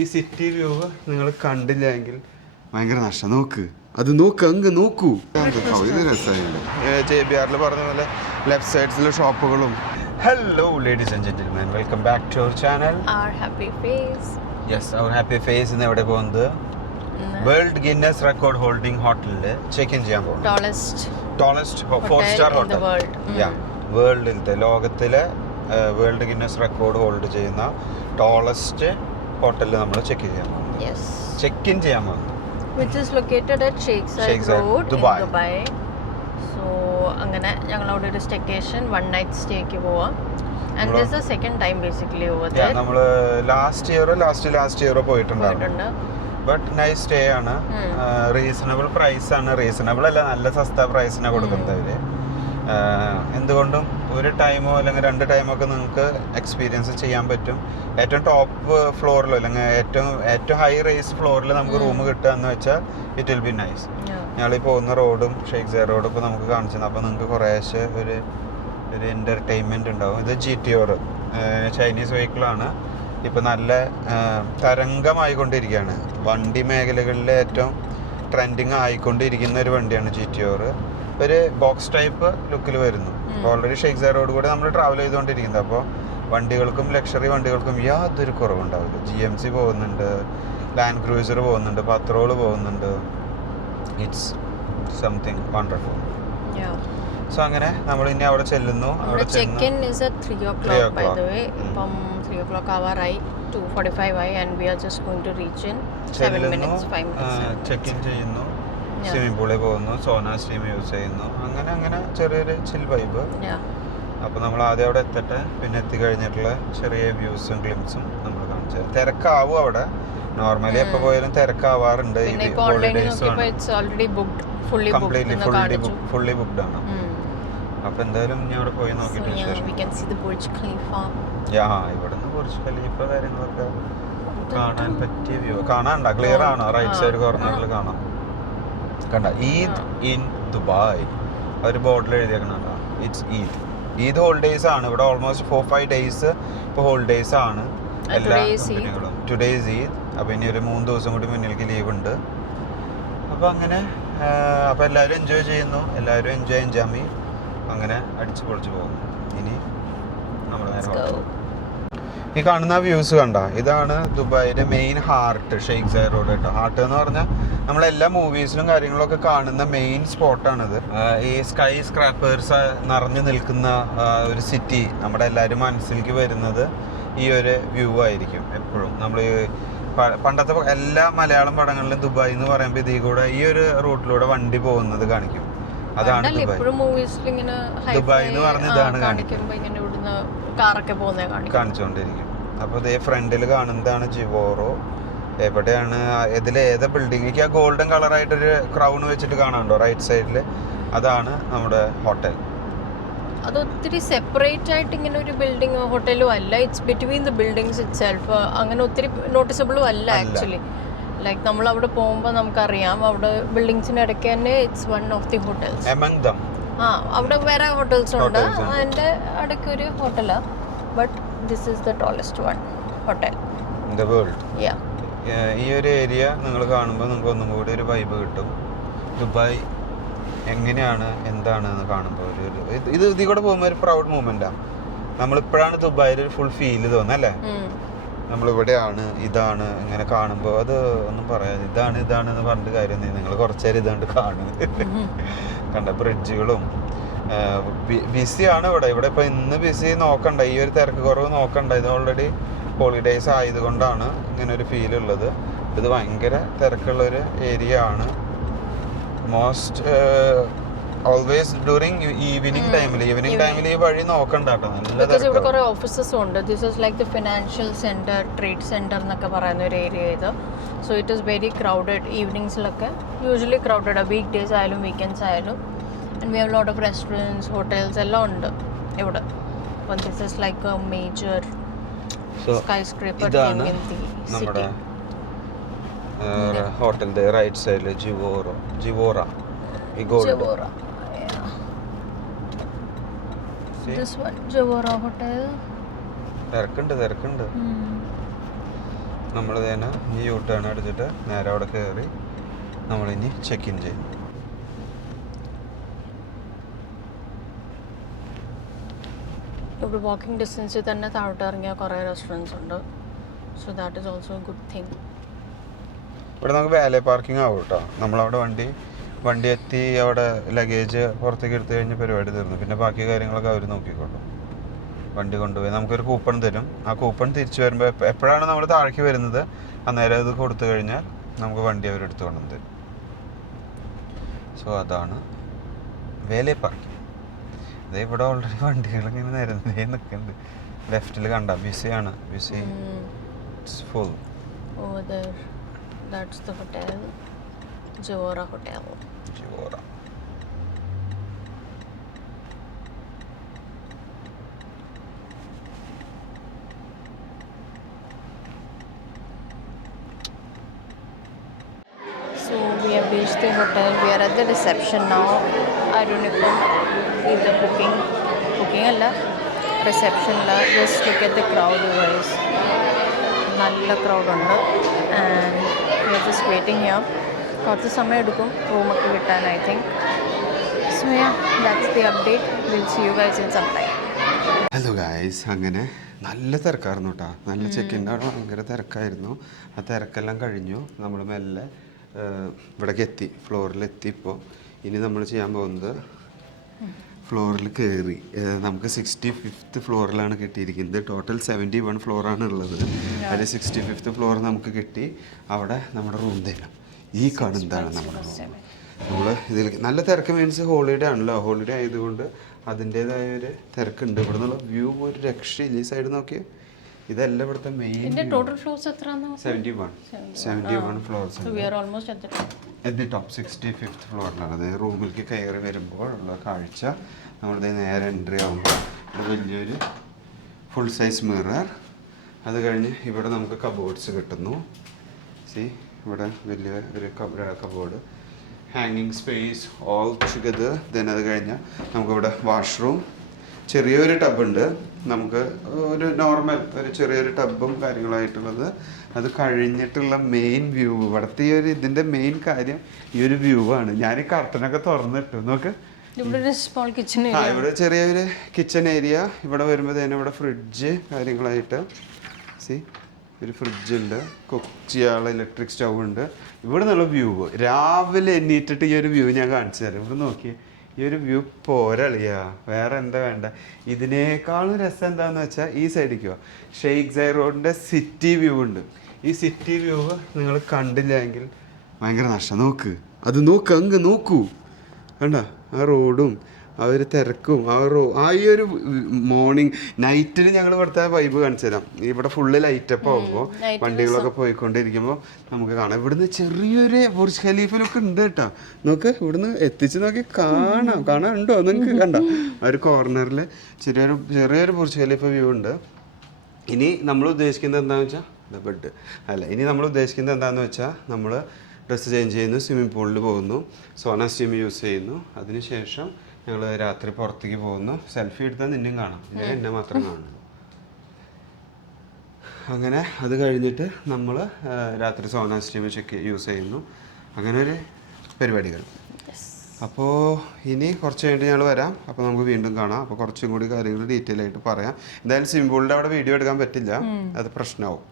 ഈ city view നിങ്ങൾ കണ്ടില്ലെങ്കിൽ ഭയങ്കര നഷ്ടം. നോക്ക്, അത് നോക്ക്, അങ്ങ് നോക്കൂ. ഇത് രസമായില്ലേ JBRൽ പറഞ്ഞ പോലെ ലെഫ്റ്റ് സൈഡ്സിലെ ഷോപ്പുകളും. Hello ladies and gentleman, welcome back to our channel yes our happy face. ഇന്ന് എവിടെ പോകുന്നത്? വേൾഡ് ഗിന്നസ് റെക്കോർഡ് ഹോൾഡിംഗ് ഹോട്ടലിൽ ചെക്ക് ഇൻ ചെയ്യാൻ പോകുന്നു. Tallest 4-star hotel. വേൾഡിലത്തെ ലോകത്തിലെ വേൾഡ് ഗിന്നസ് റെക്കോർഡ് ഹോൾഡ് ചെയ്യുന്ന ടോളസ്റ്റ് ഹോട്ടലിൽ നമ്മൾ ചെക്ക് ചെയ്യാൻ പോകുന്നു. ചെക്ക് ഇൻ ചെയ്യാൻ പോകുന്നു. Which is located at Sheikh Zayed Road in Dubai. So അങ്ങനെ ഞങ്ങൾ അവിടെ ഒരു സ്റ്റേക്കേഷൻ 1 night സ്റ്റേക്ക് പോവാം. And this is the second time basically over there. നമ്മൾ ലാസ്റ്റ് ഇയർ പോയിട്ടുണ്ടായിരുന്നു. ബട്ട് നൈസ് സ്റ്റേ ആണ്. റീസണബിൾ പ്രൈസ് ആണ്. റീസണബിൾ അല്ല, നല്ല സസ്ത പ്രൈസിനാണ് കൊടുക്കുന്നത് അവര്. എന്തുകൊണ്ടും ഒരു ടൈമോ അല്ലെങ്കിൽ 2 ടൈമൊക്കെ നിങ്ങൾക്ക് എക്സ്പീരിയൻസ് ചെയ്യാൻ പറ്റും. ഏറ്റവും ടോപ്പ് ഫ്ലോറിലോ അല്ലെങ്കിൽ ഏറ്റവും ഹൈ റേസ് ഫ്ലോറിൽ നമുക്ക് റൂം കിട്ടുക എന്ന് വെച്ചാൽ ഇറ്റ് വിൽ ബി നൈസ്. ഞങ്ങൾ ഈ പോകുന്ന റോഡും ഷെയ്ഖ് സയദ് റോഡും ഇപ്പോൾ നമുക്ക് കാണിച്ചു തന്നു. അപ്പോൾ നിങ്ങൾക്ക് കുറേശ്ശെ ഒരു എൻ്റർടൈൻമെൻറ്റ് ഉണ്ടാവും. ഇത് GTR ചൈനീസ് വെഹിക്കിളാണ്. ഇപ്പോൾ നല്ല തരംഗമായിക്കൊണ്ടിരിക്കുകയാണ്. വണ്ടി മേഖലകളിലെ ഏറ്റവും ട്രെൻഡിങ് ആയിക്കൊണ്ടിരിക്കുന്ന ഒരു വണ്ടിയാണ് GTR. ഒരു ബോക്സ് ടൈപ്പ് ലുക്കിൽ വരുന്നു. ഓൾറെഡി ഷെയ്ഖ് സയദ് റോഡ് കൂടെ നമ്മൾ ട്രാവൽ ചെയ്തുകൊണ്ടിരിക്കുന്നത്. അപ്പോൾ വണ്ടികൾക്കും ലക്ഷറി വണ്ടികൾക്കും യാതൊരു കുറവുണ്ടാവില്ല. GMC പോകുന്നുണ്ട്, ലാൻഡ് ക്രൂസർ പോകുന്നുണ്ട്, പത്രോൾ പോകുന്നുണ്ട്. It's something wonderful. സോ അങ്ങനെ നമ്മൾ ഇനി അവിടെ ചെല്ലുന്നു. അവിടെ check in is at 3 o'clock by the way. ഇപ്പം 3 o'clock ആവാറായി. 2:45 ആയി and we are just going to reach in 5 minutes. Check in ചെയ്യുന്നു, സ്വിമ്മിംഗ് പൂളിൽ പോകുന്നു, സോന സ്ട്രീം യൂസ് ചെയ്യുന്നു. അങ്ങനെ ചെറിയൊരു ചിൽ വൈബ്. അപ്പോൾ നമ്മൾ ആദ്യം അവിടെ എത്തട്ടെ. പിന്നെ എത്തിക്കഴിഞ്ഞിട്ടുള്ള ചെറിയ വ്യൂസും ഗ്ലിംസും നമ്മൾ കാണിച്ചു തരാം. തിരക്കാവും അവിടെ. നോർമലി എപ്പോൾ പോയാലും തിരക്കാവാറുണ്ട്. ഫുള്ളി ബുക്ക്ഡ് ആണ്. അപ്പോൾ എന്തായാലും ഞാൻ അവിടെ പോയി നോക്കിയിട്ട് ഇവിടുന്ന് ബുർജ് ഖലീഫ കാര്യങ്ങളൊക്കെ കാണാൻ പറ്റിയ വ്യൂ. കാണാനുണ്ടോ? ക്ലിയർ ആണോ? റൈറ്റ് സൈഡ് കോർണറിൽ കാണാം. കണ്ട, ഈദ് ഇൻ ദുബായ് ഒരു ബോർഡിൽ എഴുതിയേക്കണ. ഇറ്റ്സ് ഈദ് ഹോളിഡേയ്സ് ആണ് ഇവിടെ. ഓൾമോസ്റ്റ് 4-5 ഡേയ്സ് ഇപ്പോൾ ഹോളിഡേയ്സ് ആണ് എല്ലാ കമ്പനികളും. Today is Eid. അപ്പോൾ ഇനി ഒരു 3 ദിവസം കൂടി മുന്നിലേക്ക് ലീവ് ഉണ്ട്. അപ്പോൾ അങ്ങനെ അപ്പോൾ എല്ലാവരും എൻജോയ് ചെയ്യുന്നു. എല്ലാവരും എൻജോയ് ജാമി അങ്ങനെ അടിച്ചു പൊളിച്ച് പോകുന്നു. ഇനി നമ്മൾ നേരെ ഈ കാണുന്ന വ്യൂസ് കണ്ട, ഇതാണ് ദുബായിയുടെ main heart, Sheikh Zayed road കേട്ടോ. ഹാർട്ട് എന്ന് പറഞ്ഞാൽ നമ്മളെല്ലാ മൂവീസിലും കാര്യങ്ങളൊക്കെ കാണുന്ന മെയിൻ സ്പോട്ടാണിത്. ഈ സ്കൈ സ്ക്രാപ്പേഴ്സ് നിറഞ്ഞു നിൽക്കുന്ന ഒരു സിറ്റി നമ്മുടെ എല്ലാവരും മനസ്സിലേക്ക് വരുന്നത് ഈ ഒരു വ്യൂ ആയിരിക്കും എപ്പോഴും. നമ്മൾ പണ്ടത്തെ എല്ലാ മലയാളം പടങ്ങളിലും ദുബായ് എന്ന് പറയുമ്പോൾ ഇതിൽ കൂടെ ഈ ഒരു റൂട്ടിലൂടെ വണ്ടി പോകുന്നത് കാണിക്കും. അതാണ് ദുബായ് എന്ന് പറഞ്ഞ ഇതാണ് കാണിച്ചുകൊണ്ടിരിക്കും. അപ്പോൾ ഇതേ ഫ്രണ്ടിൽ കാണുന്നതാണ് ജിവോറോ. എവിടെയാണ് ഏതാ ബിൽഡിംഗ്? എനിക്ക് ആ ഗോൾഡൻ കളറായിട്ടൊരു ക്രൗൺ വെച്ചിട്ട് കാണാനുണ്ടോ റൈറ്റ് സൈഡിൽ? അതാണ് നമ്മുടെ ഹോട്ടൽ. അത് ഒത്തിരി സെപ്പറേറ്റ് ആയിട്ട് ഇങ്ങനെ ഒരു ബിൽഡിംഗ് ഹോട്ടലും അല്ല. It's between the buildings itself. അങ്ങനെ ഒത്തിരി നോട്ടീസബിളും അല്ല ആക്ച്വലി. ലൈക്ക് നമ്മൾ അവിടെ പോകുമ്പോൾ നമുക്കറിയാം അവിടെ ബിൽഡിങ്സിന് ഇടയ്ക്ക് തന്നെ it's one of the hotels. അവിടെ വേറെ ഹോട്ടൽസ് ഉണ്ട്. അതിൻ്റെ ഇടയ്ക്ക് ഒരു ഹോട്ടലാണ്. But this is the tallest one hotel in the world. ഈ ഒരു ഏരിയ നിങ്ങൾ കാണുമ്പോൾ നിങ്ങൾക്ക് ഒന്നും കൂടി ഒരു വൈബ് കിട്ടും. ദുബായ് എങ്ങനെയാണ് എന്താണെന്ന് കാണുമ്പോൾ ഇതിൽ കൂടെ പോകുമ്പോൾ ഒരു പ്രൗഡ് മൂമെൻറ്റാണ്. നമ്മളിപ്പോഴാണ് ദുബായിൽ ഒരു ഫുൾ ഫീൽ തോന്നുന്നത് അല്ലേ? നമ്മളിവിടെയാണ്, ഇതാണ് ഇങ്ങനെ കാണുമ്പോൾ അത് ഒന്നും പറയാം. ഇതാണ് എന്ന് പറഞ്ഞിട്ട് കാര്യമൊന്നും. നിങ്ങൾ കുറച്ച് നേരം ഇതാണ്ട് കാണുന്നത് കണ്ട. ബ്രിഡ്ജുകളും ബിസിയാണ് ഇവിടെ ഇപ്പോൾ ഇന്ന് ബിസി നോക്കണ്ട. ഈ ഒരു തിരക്ക് കുറവ് നോക്കണ്ട. ഇത് ഓൾറെഡി ഹോളിഡേയ്സ് ആയതുകൊണ്ടാണ് ഇങ്ങനെ ഒരു ഫീൽ ഉള്ളത്. ഇത് ഭയങ്കര തിരക്കുള്ളൊരു ഏരിയ ആണ്. മോസ്റ്റ് ഓൾവേസ് ഡ്യൂറിങ് ഈവനിങ് ടൈമിൽ ഈ വഴി നോക്കണ്ട കേട്ടോ. ഇവിടെ കുറേ ഓഫീസസ് ഉണ്ട്. This is like the financial centre, trade centre എന്നൊക്കെ പറയുന്ന ഒരു ഏരിയ ഇത്. So it is very crowded. ഈവനിങ്സിലൊക്കെ യൂഷ്വലി ക്രൗഡഡ്. വീക്ക് ഡേയ്സ് ആയാലും വീക്കെൻഡ്സ് ആയാലും. And we have lot of restaurants, hotels എല്ലാം ഉണ്ട് ഇവിടെ. അപ്പം this is like a major skyscraper in the city. ഹോട്ടലിന്റെ റൈറ്റ് സൈഡിൽ ജിവോറ. This one, Javora Hotel. തിരക്കുണ്ട്. നമ്മൾ തന്നെ ഈ യൂ ടേൺ അടിച്ചിട്ട് നേരെ അവിടെ കയറി നമ്മളിനി ചെക്ക് ഇൻ ചെയ്യും. ഇവിടെ വാക്കിംഗ് ഡിസ്റ്റൻസിൽ തന്നെ താഴോട്ട് ഇറങ്ങിയ കുറേ റെസ്റ്റോറൻറ്റ്സ് ഉണ്ട്. So that is also good thing. ഇവിടെ നമുക്ക് വാലേ പാർക്കിംഗ് ആവും കേട്ടോ. നമ്മളവിടെ വണ്ടി എത്തി അവിടെ ലഗേജ് പുറത്തേക്ക് എടുത്തു കഴിഞ്ഞ് പരിപാടി തീർന്നു. പിന്നെ ബാക്കി കാര്യങ്ങളൊക്കെ അവർ നോക്കിക്കോളും. വണ്ടി കൊണ്ടുപോയി നമുക്കൊരു കൂപ്പൺ തരും. ആ കൂപ്പൺ തിരിച്ചു വരുമ്പോൾ എപ്പോഴാണ് നമ്മൾ താഴേക്ക് വരുന്നത് അന്നേരം ഇത് കൊടുത്തു കഴിഞ്ഞാൽ നമുക്ക് വണ്ടി അവരെടുത്ത് കൊണ്ടു തരും. സോ അതാണ് വാലേ പാർക്കിംഗ്. അതേ ഇവിടെ ഓൾറെഡി വണ്ടികളിങ്ങനെ നിരന്തേ നിൽക്കുന്നുണ്ട്. ലെഫ്റ്റിൽ കണ്ട ബിസിയാണ്. Busy it's full. Over there, that's the hotel, Jora Hotel. Jora. So we have reached the hotel. We are at the reception now. Arunikum is the booking alla reception la. Just look at the crowd, guys. നല്ല ക്രൗഡുണ്ട്. And we are just waiting here. കുറച്ച് സമയം എടുക്കും റൂമൊക്കെ കിട്ടാൻ I think. So yeah that's the update. Will see you guys in some time. Hello guys, അങ്ങനെ നല്ല തിരക്കായിരുന്നു കേട്ടോ. നല്ല ചെക്കിൻ്റെ അവിടെ ഭയങ്കര തിരക്കായിരുന്നു. ആ തിരക്കെല്ലാം കഴിഞ്ഞു. നമ്മൾ മെല്ലെ ഇവിടേക്ക് എത്തി, ഫ്ലോറിലെത്തി. ഇപ്പോൾ ഇനി നമ്മൾ ചെയ്യാൻ പോകുന്നത് ഫ്ലോറിൽ കയറി. നമുക്ക് 65th ഫ്ലോറിലാണ് കിട്ടിയിരിക്കുന്നത്. ടോട്ടൽ 71 ഫ്ലോറാണ് ഉള്ളത്. അതിൽ 65th ഫ്ലോർ നമുക്ക് കിട്ടി. അവിടെ നമ്മുടെ റൂം തരാം. ഈ കാണുന്നതാണ് നമ്മുടെ റൂം. നമ്മൾ ഇതിൽ നല്ല തിരക്ക് മീൻസ് ഹോളിഡേ ആണല്ലോ. ഹോളിഡേ ആയതുകൊണ്ട് അതിൻ്റേതായ ഒരു തിരക്കുണ്ട്. ഇവിടെ നിന്നുള്ള വ്യൂ ഒരു രക്ഷയില്ല. ഈ സൈഡ് നോക്കി, ഇതല്ല ഇവിടുത്തെ മെയിൻ. ടോട്ടൽ ഫ്ലോർസ് എത്രയാണ്? 71 floors. So we are almost at the top 65th ഫ്ലോറിലാണ്. അതായത് റൂമിലേക്ക് കയറി വരുമ്പോൾ ഉള്ള കാഴ്ച നമ്മളുടെ നേരെ എൻട്രി ആകുമ്പോൾ ഇവിടെ വലിയൊരു ഫുൾ സൈസ് മിറർ. അത് കഴിഞ്ഞ് ഇവിടെ നമുക്ക് കബോർഡ്സ് കിട്ടുന്നു. സി ഇവിടെ വലിയ ഒരു കബോർഡ്, ഹാങ്ങിങ് സ്പേസ് ഓൾ ടുഗദർ. ദെൻ അത് കഴിഞ്ഞാൽ നമുക്കിവിടെ വാഷ്റൂം, ചെറിയൊരു ടബുണ്ട്. നമുക്ക് ഒരു നോർമൽ ഒരു ചെറിയൊരു ടബും കാര്യങ്ങളായിട്ടുള്ളത്. അത് കഴിഞ്ഞിട്ടുള്ള മെയിൻ വ്യൂ, ഇവിടുത്തെ ഈ ഒരു ഇതിൻ്റെ മെയിൻ കാര്യം ഈ ഒരു വ്യൂ ആണ്. ഞാൻ ഈ കർട്ടനൊക്കെ തുറന്നിട്ടു നോക്ക്. ഇവിടെ ചെറിയൊരു കിച്ചൺ ഏരിയ. ഇവിടെ വരുമ്പോൾ തന്നെ ഇവിടെ ഫ്രിഡ്ജ് കാര്യങ്ങളായിട്ട് സി ഒരു ഫ്രിഡ്ജുണ്ട്, കുക്ക് ചെയ്യാനുള്ള ഇലക്ട്രിക് സ്റ്റൗ ഉണ്ട്. ഇവിടെ നിന്നുള്ള വ്യൂ രാവിലെ എണ്ണീറ്റിട്ട് ഈ ഒരു വ്യൂ ഞാൻ കാണിച്ചു തരാം. ഇവിടെ നോക്കി, ഈ ഒരു വ്യൂ പോരളിയാ, വേറെ എന്താ വേണ്ട. ഇതിനേക്കാളും രസം എന്താണെന്ന് വെച്ചാൽ ഈ സൈഡിലേക്ക് ഷെയ്ഖ് സൈഡ് റോഡിൻ്റെ സിറ്റി വ്യൂ ഉണ്ട്. ഈ സിറ്റി വ്യൂ നിങ്ങൾ കണ്ടില്ലെങ്കിൽ ഭയങ്കര നഷ്ടം. നോക്ക്, അത് നോക്ക്, അങ്ങ് നോക്കൂ, കണ്ട ആ റോഡും ആ ഒരു തിരക്കും ആ ഈ ഒരു മോർണിംഗ് നൈറ്റിൽ ഞങ്ങൾ ഇവിടുത്തെ വൈബ് കാണിച്ചു തരാം. ഇവിടെ ഫുള്ള് ലൈറ്റപ്പ് ആകുമ്പോൾ വണ്ടികളൊക്കെ പോയിക്കൊണ്ടിരിക്കുമ്പോൾ നമുക്ക് കാണാം. ഇവിടുന്ന് ചെറിയൊരു ബുർജ് ഖലീഫിലൊക്കെ ഉണ്ട് കേട്ടോ. നോക്ക്, ഇവിടുന്ന് എത്തിച്ച് നോക്കി കാണാനുണ്ടോ നിങ്ങൾക്ക്? കണ്ട ആ ഒരു കോർണറിൽ ചെറിയൊരു ബുർജ് ഖലീഫ വ്യൂ ഉണ്ട്. ഇനി നമ്മൾ ഉദ്ദേശിക്കുന്നത് എന്താണെന്ന് വെച്ചാൽ ബെഡ് അല്ല, ഇനി നമ്മൾ ഉദ്ദേശിക്കുന്നത് എന്താണെന്ന് വെച്ചാൽ നമ്മൾ ഡ്രസ്സ് ചേഞ്ച് ചെയ്യുന്നു, സ്വിമ്മിംഗ് പൂളിൽ പോകുന്നു, സോന സ്റ്റിം യൂസ് ചെയ്യുന്നു. അതിനുശേഷം ഞങ്ങൾ രാത്രി പുറത്തേക്ക് പോകുന്നു. സെൽഫി എടുത്താൽ നിന്നെയും കാണാം, ഇല്ലെങ്കിൽ എന്നെ മാത്രം കാണുള്ളൂ. അങ്ങനെ അത് കഴിഞ്ഞിട്ട് നമ്മൾ രാത്രി സോന സ്ട്രീം യൂസ് ചെയ്യുന്നു. അങ്ങനെ ഒരു പരിപാടികൾ. അപ്പോൾ ഇനി കുറച്ച് കഴിഞ്ഞിട്ട് ഞങ്ങൾ വരാം. അപ്പോൾ നമുക്ക് വീണ്ടും കാണാം. അപ്പോൾ കുറച്ചും കൂടി കാര്യങ്ങൾ ഡീറ്റെയിൽ ആയിട്ട് പറയാം. എന്തായാലും സിംബിളിൻ്റെ അവിടെ വീഡിയോ എടുക്കാൻ പറ്റില്ല, അത് പ്രശ്നമാവും.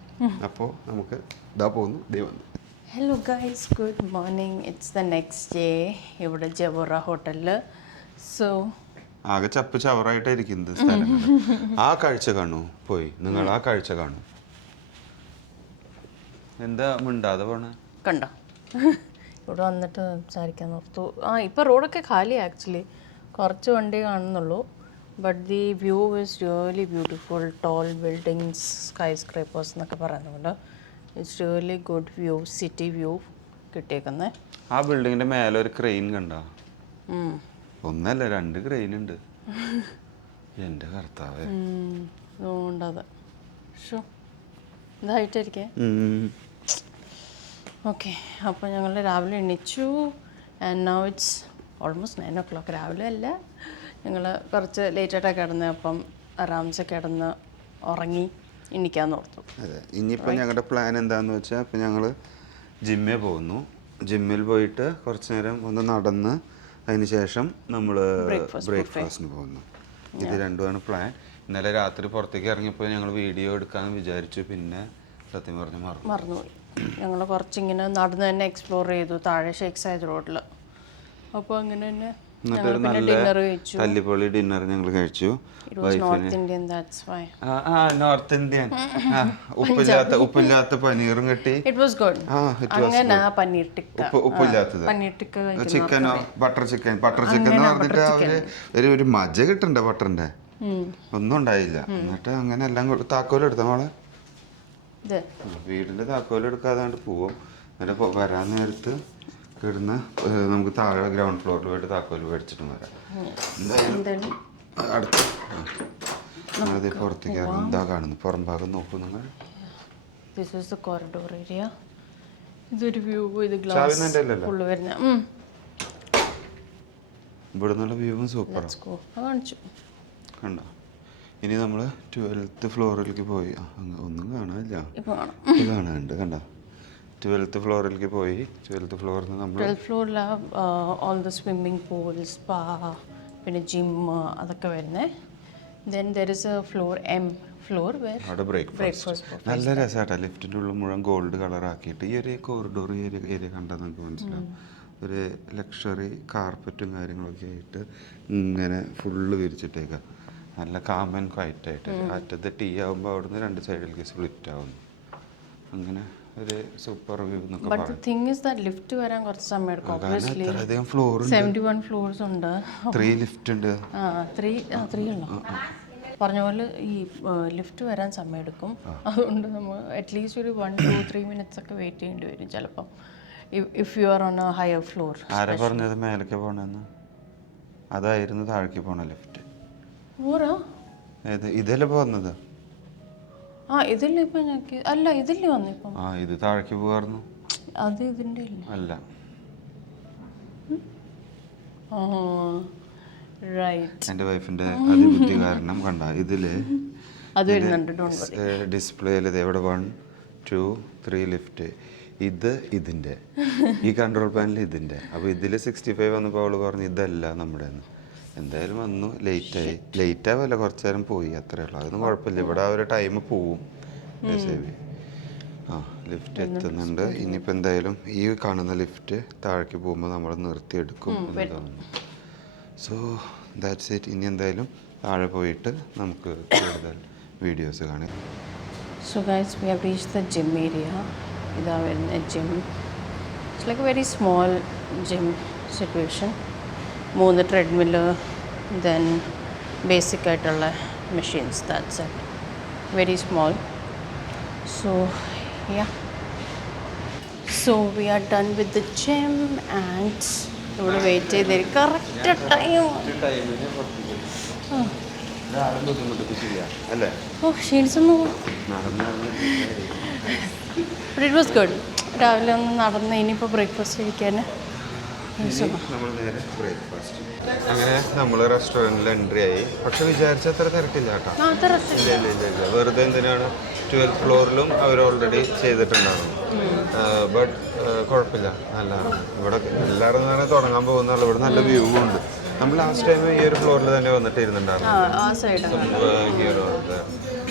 അപ്പോൾ നമുക്ക് ഇതാ പോകുന്നു, ദേ വന്നു. Hello guys, good morning. It's the next day ഇവിടെ ജവറ ഹോട്ടലിൽ. സോ ആകെ ചപ്പ് ചവറായിട്ടായിരിക്കുന്നത് സ്ഥലം. ആ കാഴ്ച കാണൂ, പോയി നിങ്ങൾ ആ കാഴ്ച കാണൂ. എന്താ മിണ്ടാതെ പോണേ? കണ്ടോ, ഇവിടെ വന്നിട്ട് സംസാരിക്കാൻ ഓർത്തു. ഇപ്പോൾ റോഡൊക്കെ ఖాళీ ആക്ച്വലി, കുറച്ച് വണ്ടി കാണുന്നുള്ളൂ. But the view is really beautiful. Tall buildings, skyscrapers എന്നൊക്കെ പറയുന്നുണ്ട്. It's really good view, city view കിട്ടിയേക്കുന്നത്. ആ ബിൽഡിങ്ങിന്റെ മേലെ ഒരു ക്രെയിൻ കണ്ട? ഒന്നല്ല 2 ക്രെയിൻ ഉണ്ട്. എൻ്റെ കർത്താവേ, അതുകൊണ്ടത് ഷോ ഇതായിട്ടിരിക്കേ. ഓക്കെ, അപ്പോൾ ഞങ്ങൾ രാവിലെ എണീച്ചു. And now it's almost 9 o'clock. രാവിലെ അല്ല, ഞങ്ങൾ കുറച്ച് ലേറ്റായിട്ടാണ് കിടന്നത്. അപ്പം ആറാംസെ കിടന്ന് ഉറങ്ങി. ഇനിക്കാന്ന് ഓർത്തു. അതെ. ഇനിയിപ്പോൾ ഞങ്ങളുടെ പ്ലാൻ എന്താണെന്ന് വെച്ചാൽ ഇപ്പം ഞങ്ങൾ ജിമ്മിൽ പോകുന്നു. ജിമ്മിൽ പോയിട്ട് കുറച്ച് നേരം ഒന്ന് നടന്ന് അതിന് ശേഷം നമ്മൾ ബ്രേക്ക്ഫാസ്റ്റിന് പോകുന്നു. ഇത് രണ്ടുമാണ് പ്ലാൻ. ഇന്നലെ രാത്രി പുറത്തേക്ക് ഇറങ്ങിയപ്പോൾ ഞങ്ങൾ വീഡിയോ എടുക്കാമെന്ന് വിചാരിച്ചു, പിന്നെ സത്യം പറഞ്ഞ് മറന്നുപോയി. ഞങ്ങൾ കുറച്ചിങ്ങനെ നടന്ന് തന്നെ എക്സ്പ്ലോർ ചെയ്തു താഴെ ഷേക്ക് സൈഡ് റോഡിൽ. അപ്പോൾ അങ്ങനെ തന്നെ ഡിന്നർ കഴിച്ചു. തല്ലിപ്പൊളി ഡിന്നർ ഞങ്ങൾ കഴിച്ചു. North Indian, that's why. North Indian ഉപ്പില്ലാത്ത പനീറും കിട്ടി. It was good. അങ്ങനെ പനീർ ടിക്ക, ഉപ്പില്ലാത്തത് ചിക്കനോ ബട്ടർ ചിക്കൻ എന്ന് പറഞ്ഞിട്ട് അവര് ഒരു മജ കിട്ടണ്ട ബട്ടറിന്റെ ഒന്നും ഉണ്ടായില്ല. എന്നിട്ട് അങ്ങനെ എല്ലാം താക്കോലെടുത്ത മോളെ വീടിന്റെ താക്കോലെടുക്കാതെ പോവും. എന്നിട്ട് വരാൻ നേരത്ത് കിടന്ന് നമുക്ക് താഴെ ഗ്രൗണ്ട് ഫ്ലോറിൽ പോയിട്ട് താക്കോൽ മേടിച്ചിട്ട് വരാം. എന്തായാലും അടുത്ത് നമ്മളത് പുറത്തേക്ക് എന്താ കാണുന്നു പുറം ഭാഗം നോക്കൂ നിങ്ങൾ. ഇതൊരു വ്യൂ, ഇത് ഗ്ലാസ് ഫുള്ള് വരുന്ന ഇവിടെ നിന്നുള്ള വ്യൂവും സൂപ്പറാണ്. കണ്ടോ? ഇനി നമ്മൾ 12th ഫ്ലോറിലേക്ക് പോയി. ഒന്നും കാണാനില്ല, ഇത് കാണാനുണ്ട്. കണ്ടോ? 12th ഫ്ലോറിലേക്ക് പോയി. 12th ഫ്ലോറിൽ നിന്ന് നമ്മൾ 12th ഫ്ലോറിൽ all the swimming pool, spa, പിന്നെ ജിം അതൊക്കെ വരുന്നത്. Then there is A floor M floor അവിടെ ബ്രേക്ക്ഫാസ്റ്റ്. നല്ല രസമായിട്ടാ. ലിഫ്റ്റിൻ്റെ ഉള്ളിൽ മുഴുവൻ ഗോൾഡ് കളറാക്കിയിട്ട് ഈ ഒരു കോറിഡോർ ഏരിയ കണ്ടാൽ നമുക്ക് മനസ്സിലാവും. ഒരു ലക്ഷറി കാർപ്പറ്റും കാര്യങ്ങളൊക്കെ ആയിട്ട് ഇങ്ങനെ ഫുള്ള് വിരിച്ചിട്ടേക്കാം. നല്ല കാമൻ ക്വയറ്റായിട്ട്. അറ്റത്ത് ടീ ആകുമ്പോൾ അവിടുന്ന് 2 സൈഡിലേക്ക് സ്പ്ലിറ്റ് ആവുന്നു. അങ്ങനെ ഒരു സൂപ്പർ വ്യൂ എന്നൊക്കെ പറയാം. But the thing is that lift വരാൻ കുറച്ച് സമയം എടുക്കും. ഒബ്വിയസ്ലി 71 ഫ്ലോർസ് ഉണ്ട്. 3 ലിഫ്റ്റ് ഉണ്ട്. 3 ഉള്ളൂ. പറഞ്ഞ പോലെ ഈ ലിഫ്റ്റ് വരാൻ സമയം എടുക്കും. അതുകൊണ്ട് നമ്മൾ അറ്റ്ലീസ്റ്റ് ഒരു 1-2-3 മിനിറ്റ്സ് ഒക്കെ വെയിറ്റ് ചെയ്യേണ്ടി വരും ചിലപ്പം. If you are on A higher floor. ആരാ പറഞ്ഞത് മേലേക്ക് പോകണമെന്ന്? അതായിരുന്നു താഴേക്ക് പോണ ലിഫ്റ്റ്. ഇതല്ലേ പോകുന്നത്? ഇതില്ലേ ഇപ്പൊ ഞങ്ങൾക്ക് അല്ല, ഇതില്ലേ വന്നിപ്പോ. ഇത് താഴേക്ക് പോകാറുന്നു. അത് ഇതിന്റെ അല്ല. എന്റെ വൈഫിന്റെ അതിബുദ്ധി കാരണം കണ്ട ഇതില് ഡിസ്പ്ലേയിൽ എവിടെ 1, 2, 3 ലിഫ്റ്റ്. ഇതിന്റെ ഈ കൺട്രോൾ പാനൽ ഇതിന്റെ. അപ്പോൾ ഇതില് 65 വന്നപ്പോൾ അവള് പറഞ്ഞു ഇതല്ല നമ്മുടെ. എന്തായാലും വന്നു. ലേറ്റ് ആവല്ല, കുറച്ചു നേരം പോയി, അത്രേ ഉള്ളൂ. അതൊന്നും കുഴപ്പമില്ല. ഇവിടെ ഒരു ടൈം പോവും. ലിഫ്റ്റ് എത്തുന്നുണ്ട്. ഇനിയിപ്പോൾ എന്തായാലും ഈ കാണുന്ന ലിഫ്റ്റ് താഴേക്ക് പോകുമ്പോൾ നമ്മൾ നിർത്തിയെടുക്കും എന്ന് തോന്നുന്നു. So that's it. ഇനി എന്തായാലും താഴെ പോയിട്ട് നമുക്ക് കൂടുതൽ വീഡിയോസ് കാണാം. So guys, we have reached the gym area. ഇതാ വരുന്ന gym. It's like a very small gym situation. 3 treadmill, then basic ആയിട്ടുള്ള machines. That's it. Very small. So yeah, so we are done with the gym and ഇവിടെ wait ചെയ്ത് correct time. ക്ഷീണിച്ചൊന്നു. But it was good. രാവിലെ ഒന്ന് നടന്ന് ഇനിയിപ്പോൾ breakfast കഴിക്കാൻ. അങ്ങനെ നമ്മൾ റെസ്റ്റോറൻറ്റിൽ എൻട്രി ആയി. പക്ഷെ വിചാരിച്ച അത്ര തിരക്കില്ല കേട്ടോ. ഇല്ല. വെറുതെ എന്തിനാണ് 12th ഫ്ലോറിലും അവർ ഓൾറെഡി ചെയ്തിട്ടുണ്ടായിരുന്നു. ബട്ട് കുഴപ്പമില്ല, നല്ലതാണ്. ഇവിടെ എല്ലാവരും തന്നെ തുടങ്ങാൻ പോകുന്നുള്ള. ഇവിടെ നല്ല വ്യൂ ഉണ്ട്. നമ്മൾ ലാസ്റ്റ് ടൈം ഈ ഒരു ഫ്ലോറിൽ തന്നെ വന്നിട്ട് ഇരുന്നുണ്ടായിരുന്നു.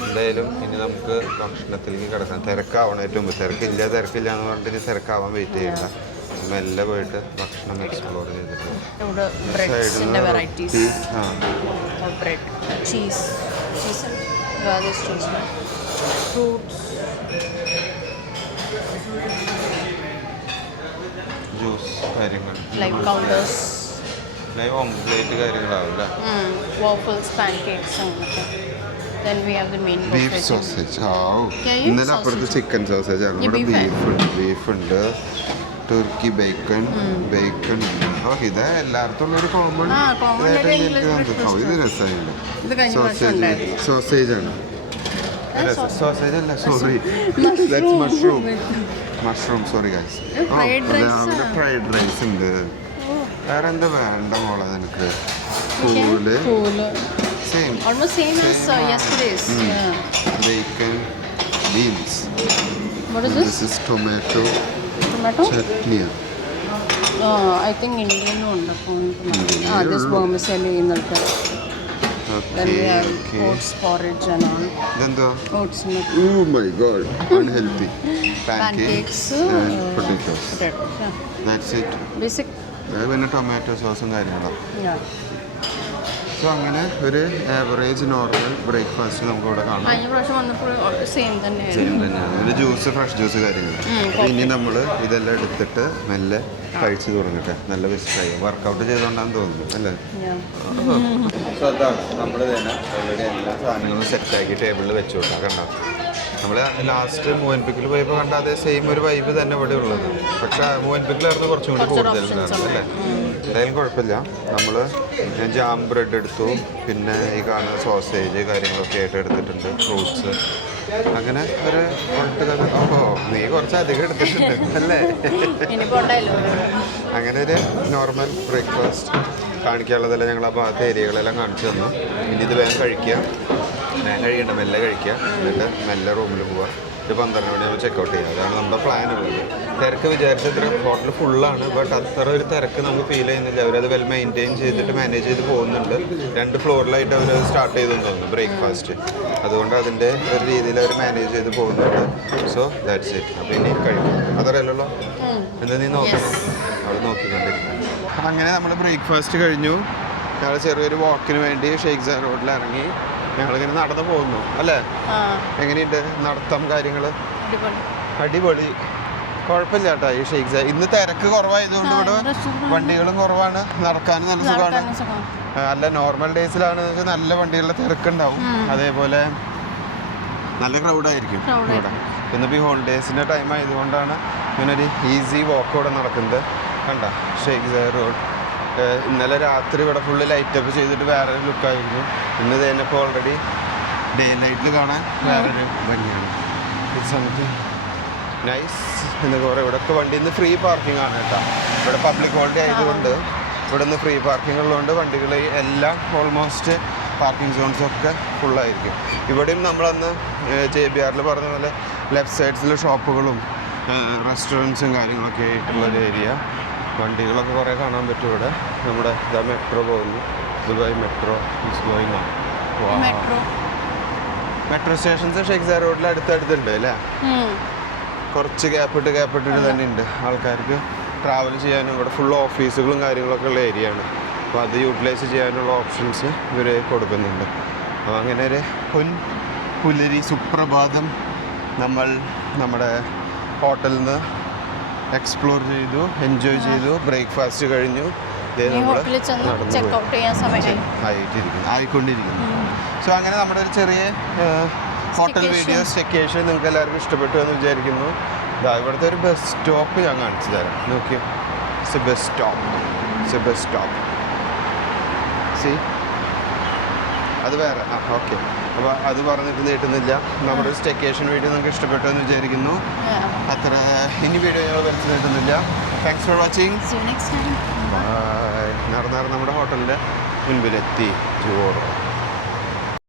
എന്തായാലും ഇനി നമുക്ക് ഭക്ഷണത്തിലേക്ക് കിടക്കാം. തിരക്കാവണം ഏറ്റവും മുമ്പ്. തിരക്കില്ല എന്ന് പറഞ്ഞിട്ട് ഇനി തിരക്കാവാൻ വെയിറ്റ് ചെയ്യണ്ട. മെല്ലെ പോയിട്ട് ഭക്ഷണം എക്സ്പ്ലോർ ചെയ്തിട്ട് ജ്യൂസ് കാര്യങ്ങൾ, ലൈവ് കൗണ്ടേഴ്സ്, ലൈവ് ഓംപ്ലേറ്റ് കാര്യങ്ങളാവില്ല. വാഫിൾസ്, പാൻകേക്സ് അങ്ങനത്തെ. Then we have the main beef sausage. ഇന്നലെ അപ്പുറത്ത് ചിക്കൻ സോസേജ് ആണ്. ഇവിടെ ബീഫ് ഉണ്ട്, ടർക്കി ബേക്കൺ ഉണ്ട്. ഇത് എല്ലായിടത്തും ഉള്ളൊരു കോമൺ. ഇത് രസമായിട്ടുണ്ട്. സോസേജ് ആണ്. സോസേജ് അല്ല, sorry, that's mushroom. Sorry guys. Fried rice ഉണ്ട്. വേറെ എന്താ വേണ്ട മോളെ നിനക്ക്? പൂല്, same. Almost same as Same, yesterday's. Yeah. Bacon, beans. What is And this? this is tomato Tomato? chutney. I think Indian one. Indian. This vermicelli in the Then we Okay, have okay. oats porridge and all. ഇതെന്തോ? Oats milk. Oh my god, unhealthy. Pancakes and potatoes. potatoes. Yeah. That's it. Basic. പിന്നെ tomato സോസും കാര്യങ്ങളും. Yeah. So അങ്ങനെ ഒരു average normal breakfast നമുക്ക് ഇവിടെ കാണാം. കഴിഞ്ഞ പ്രാവശ്യം വന്നപ്പോൾ സെയിം തന്നെയായിരുന്നു. സെയിം തന്നെയാണ്. ഒരു ജ്യൂസ്, ഫ്രഷ് ജ്യൂസ് കാര്യങ്ങൾ. ഇനി നമ്മൾ ഇതെല്ലാം എടുത്തിട്ട് മെല്ലെ കഴിച്ചു തുടങ്ങട്ടെ. നല്ല വിശദമായി വർക്കൗട്ട് ചെയ്തുകൊണ്ടാന്ന് തോന്നുന്നു അല്ലേ? സോ അതാണ് നമ്മൾ തന്നെ ഓൾറെഡി എല്ലാ സാധനങ്ങളും സെറ്റാക്കി ടേബിളിൽ വെച്ചു കൊടുക്കാം. കണ്ടോ, നമ്മൾ ലാസ്റ്റ് മൂവൻപിക്കിൽ പോയപ്പോൾ കണ്ട അതേ സെയിം ഒരു വൈബ് തന്നെ ഇവിടെ ഉള്ളത്. പക്ഷേ മൂവൻപിക്കിലായിരുന്നു കുറച്ചും കൂടി കൂടുതലുണ്ടായിരുന്നു അല്ലേ? എന്തായാലും കുഴപ്പമില്ല. നമ്മൾ ജാം ബ്രെഡ് എടുത്തു, പിന്നെ ഈ കാണുന്ന സോസേജ് കാര്യങ്ങളൊക്കെ ആയിട്ട് എടുത്തിട്ടുണ്ട്, ഫ്രൂട്ട്സ്. അങ്ങനെ ഒരു നീ കുറച്ച് അധികം എടുത്തിട്ടുണ്ട് അല്ലേ? അങ്ങനെ ഒരു നോർമൽ ബ്രേക്ക്ഫാസ്റ്റ് കാണിക്കാനുള്ളതെല്ലാം ഞങ്ങൾ ആ ഭാഗത്തെ ഏരിയകളെല്ലാം കാണിച്ചു തന്നു. ഇനി ഇത് വേഗം കഴിക്കുക, വേഗം കഴിക്കണ്ട, മെല്ലെ കഴിക്കുക, എന്നിട്ട് മെല്ലെ റൂമിൽ പോവുക. ഒരു 12 മണിയാകുമ്പോൾ ചെക്കൗട്ട് ചെയ്യുക. അതാണ് നമ്മുടെ പ്ലാൻ ഉള്ളത്. തിരക്ക് വിചാരിച്ചത്ര ഹോട്ടൽ ഫുള്ളാണ്, ബട്ട് അത്ര ഒരു തിരക്ക് നമുക്ക് ഫീൽ ചെയ്യുന്നില്ല. അവരത് വെൽ മെയിൻറ്റെയിൻ ചെയ്തിട്ട് മാനേജ് ചെയ്ത് പോകുന്നുണ്ട്. 2 ഫ്ലോറിലായിട്ട് അവരത് സ്റ്റാർട്ട് ചെയ്തെന്ന് തോന്നുന്നു ബ്രേക്ക്ഫാസ്റ്റ്. അതുകൊണ്ട് അതിൻ്റെ ഒരു രീതിയിൽ അവർ മാനേജ് ചെയ്ത് പോകുന്നുണ്ട്. So that's it. അപ്പോൾ ഇനി കഴിക്കും. അതറിയല്ലോ എന്താ നീ നോക്കണം, അവിടെ നോക്കിക്കൊണ്ടിരിക്കും. അങ്ങനെ നമ്മൾ ബ്രേക്ക്ഫാസ്റ്റ് കഴിഞ്ഞു. ഞങ്ങൾ ചെറിയൊരു വാക്കിന് വേണ്ടി ഷെയ്ഖ് സാർ റോഡിൽ ഇറങ്ങി ഞങ്ങളിങ്ങനെ നടന്നു പോകുന്നു അല്ലേ? എങ്ങനെയുണ്ട് നടത്തം കാര്യങ്ങൾ? അടിപൊളി, കുഴപ്പമില്ല കേട്ടോ. ഈ ഷെയ്ഖ് സാർ ഇന്ന് തിരക്ക് കുറവായതുകൊണ്ട് ഇവിടെ വണ്ടികളും കുറവാണ്, നടക്കാനും നല്ല സുഖമാണ്. അല്ല നോർമൽ ഡേയ്സിലാണ് നല്ല വണ്ടികളുടെ തിരക്കുണ്ടാവും, അതേപോലെ നല്ല ക്രൗഡായിരിക്കും ഇവിടെ. ഇന്നിപ്പോൾ ഈ ഹോളിഡേയ്സിൻ്റെ ടൈം ആയതുകൊണ്ടാണ് ഇങ്ങനൊരു ഈസി വാക്ക് ഇവിടെ നടക്കുന്നത്. കണ്ട ഷെയ്ഖ് സാർ റോഡ്. ഇന്നലെ രാത്രി ഇവിടെ ഫുള്ള് ലൈറ്റപ്പ് ചെയ്തിട്ട് വേറൊരു ലുക്കായിരുന്നു. ഇന്ന് കഴിഞ്ഞപ്പോൾ ഓൾറെഡി ഡേ ലൈറ്റിൽ കാണാൻ വേറൊരു ഭംഗിയാണ്. It's something nice. എന്ന് കുറേ ഇവിടെയൊക്കെ വണ്ടി ഇന്ന് ഫ്രീ പാർക്കിംഗ് ആണ് കേട്ടോ. ഇവിടെ പബ്ലിക് ഹോളിഡേ ആയതുകൊണ്ട് ഇവിടെ നിന്ന് ഫ്രീ പാർക്കിംഗ് ഉള്ളതുകൊണ്ട് വണ്ടികൾ എല്ലാം ഓൾമോസ്റ്റ് പാർക്കിംഗ് സോൺസൊക്കെ ഫുള്ളായിരിക്കും. ഇവിടെയും നമ്മളന്ന് JBR പറഞ്ഞ പോലെ ലെഫ്റ്റ് സൈഡ്സിൽ ഷോപ്പുകളും റെസ്റ്റോറൻറ്റ്സും കാര്യങ്ങളൊക്കെ ആയിട്ടുള്ളൊരു ഏരിയ. വണ്ടികളൊക്കെ കുറേ കാണാൻ പറ്റും ഇവിടെ. നമ്മുടെ മെട്രോ പോകുന്നു, Dubai metro is going on. Metro stations Sheikh sir റോഡിൽ അടുത്തടുത്തുണ്ട് അല്ലേ? കുറച്ച് ഗ്യാപ്പിട്ടിട്ട് തന്നെ ഉണ്ട്. ആൾക്കാർക്ക് ട്രാവൽ ചെയ്യാനും ഇവിടെ ഫുൾ ഓഫീസുകളും കാര്യങ്ങളൊക്കെ ഉള്ള ഏരിയ ആണ്. അപ്പോൾ അത് യൂട്ടിലൈസ് ചെയ്യാനുള്ള ഓപ്ഷൻസ് ഇവർ കൊടുക്കുന്നുണ്ട്. അപ്പോൾ അങ്ങനെ ഒരു പുലരി സുപ്രഭാതം നമ്മൾ നമ്മുടെ ഹോട്ടലിൽ നിന്ന് എക്സ്പ്ലോർ ചെയ്തു, എൻജോയ് ചെയ്തു, ബ്രേക്ക്ഫാസ്റ്റ് കഴിഞ്ഞു. ആയിക്കൊണ്ടിരിക്കുന്നു. സോ അങ്ങനെ നമ്മുടെ ഒരു ചെറിയ ഹോട്ടൽ വീഡിയോ സ്റ്റേക്കേഷൻ നിങ്ങൾക്ക് എല്ലാവർക്കും ഇഷ്ടപ്പെട്ടു എന്ന് വിചാരിക്കുന്നു. ഇവിടുത്തെ ഒരു ബസ് സ്റ്റോപ്പ് ഞാൻ കാണിച്ചു തരാം. നോക്കിയോ, ബസ് സ്റ്റോപ്പ് സി അത് വേറെ. ഓക്കെ, അപ്പോൾ അത് പറഞ്ഞിട്ട് നീട്ടുന്നില്ല. നമ്മുടെ ഒരു സ്റ്റേക്കേഷൻ വീഡിയോ നിങ്ങൾക്ക് ഇഷ്ടപ്പെട്ടു എന്ന് വിചാരിക്കുന്നു. അത്ര ഇനി വീഡിയോ ഞങ്ങൾ വരച്ച് നീട്ടുന്നില്ല. Thanks for watching. നടന്നാറ് നമ്മുടെ ഹോട്ടലിൻ്റെ മുൻപിലെത്തി. ജോറോ.